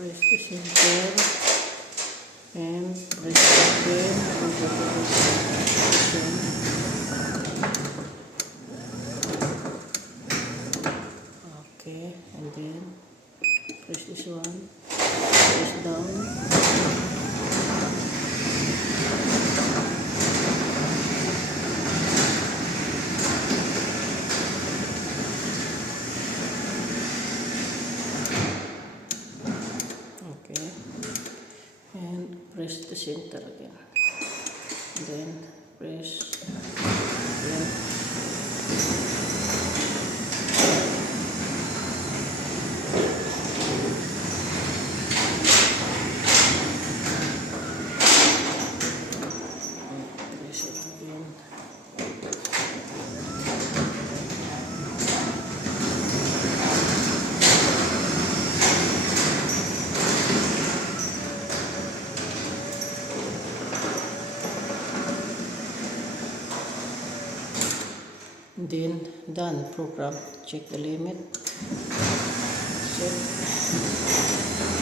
press the center and press again and go to the center. Okay, and then press this one, press down. Okay, and press the center again. Then press again. Press it again. Then done program. Check the limit. Set.